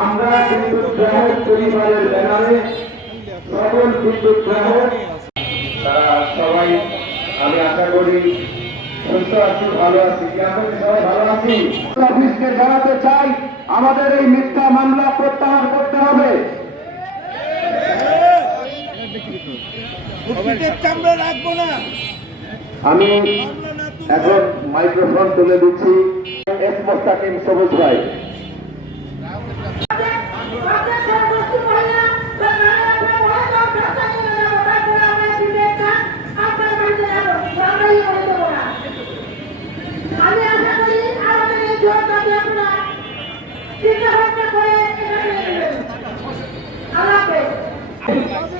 আমরা বিদ্যুৎ গ্রাহক পরিবারের ব্যানারে সকল বিদ্যুৎ গ্রাহক তারা সবাই আমি আশা করি সুস্থ আছি ভালো আছি। সবাই? ভালো আছি? অফিসকে জানাতে চাই আমাদের এই মিথ্যা মামলা প্রত্যাহার করতে হবে। আমি এখন মাইক্রোফোন তুলে দিচ্ছি। এস মোস্তাকিম সবুজ ভাই আমি আশা করি আমাদের এই জোর দাবি আপনারা চিন্তা ভাবনা করে এখানে নেবেন আল্লাহ হাফেজ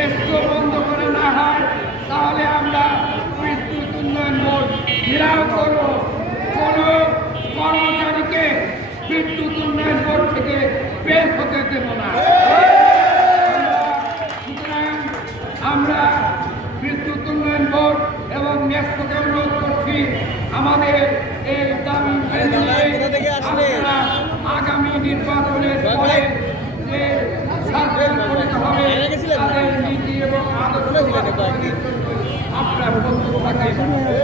দেশকে বন্ধ করে না হয় তাহলে আমরা বিদ্যুৎ উন্নয়ন বোর্ড ঘেরাও করব। কোনো কর্মচারীকে বিদ্যুৎ উন্নয়ন বোর্ড থেকে বের হতে দেব না। সুতরাং আমরা বিদ্যুৎ উন্নয়ন বোর্ড এবং ন্যাসকে অনুরোধ করছি আমাদের এই দাবি আগামী নির্বাচনের পরে নীতি এবং আদর্শ আপনার বক্তব্য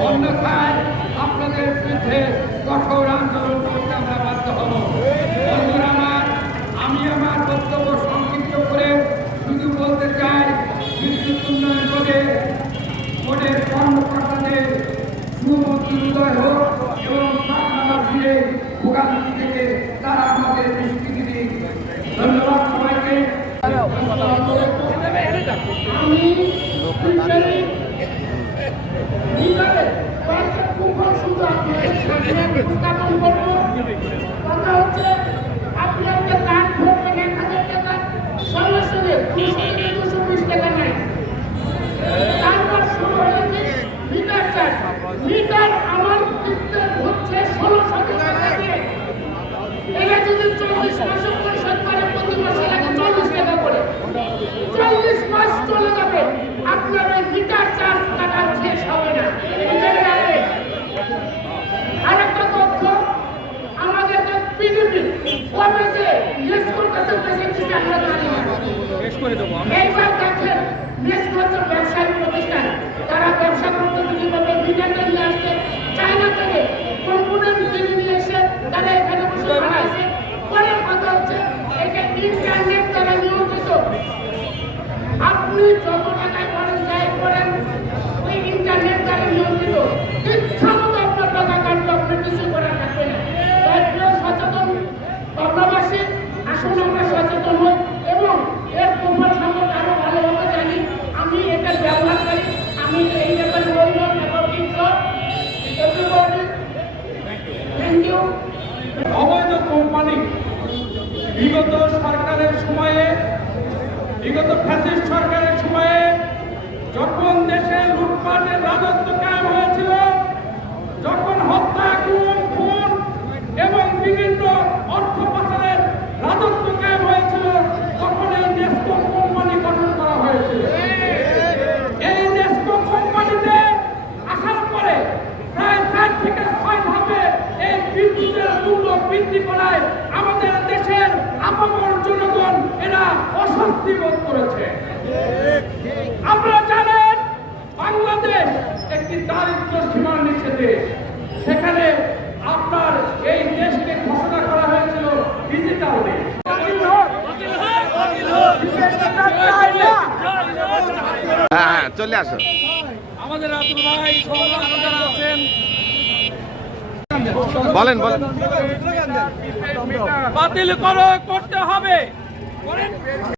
অন্যথায় আপনাদের বিরুদ্ধে কঠোর আন্দোলন করতে আমরা বাধ্য হব আমার আমি আমার বক্তব্য সংক্ষিপ্ত করে শুধু বলতে চাই বিদ্যুৎ উন্নয়ন বোর্ডে বোর্ডের কর্মকর্তাদের সুমতি উদয় হোক এবং পাটনাবাসীর ভোগান্তি Mm-hmm. এইবার দেখেন নেস্কো হচ্ছে ব্যবসায়িক প্রতিষ্ঠান। তারা ব্যবসা করতে কীভাবে বিদেশে নিয়ে আসছে চায়না থেকে কম্পিউটার কিনে নিয়ে এসে তারা এখানে বসে বানাইছে বিগত সরকারের সময়ে, বিগত ফ্যাসিস্ট সরকারের সময়ে যখন দেশে লুটপাটের রাজত্ব কায়েম হয়েছিল, যখন হত্যা গুম খুন এবং বিভিন্ন অর্থ পাচারের রাজত্ব কায়েম হয়েছিল তখন এই নেস্কো কোম্পানি গঠন করা হয়েছিল এই নেস্কো কোম্পানিতে আসার পরে প্রায় চার থেকে ছয় ধাপে এই বিদ্যুতের মূল্য বৃদ্ধি করায় আমাদের দেশের আপন বাংলাদেশ একটি দারিদ্র সীমার নিচে দেশ সেখানে আপনার এই দেশকে ঘোষণা করা হয়েছিল ডিজিটাল দেশ হ্যাঁ হ্যাঁ চলে আসো। আমাদের আব্দুল ভাই যারা আছেন। বলেন বলেন। বাতিল করো করতে হবে।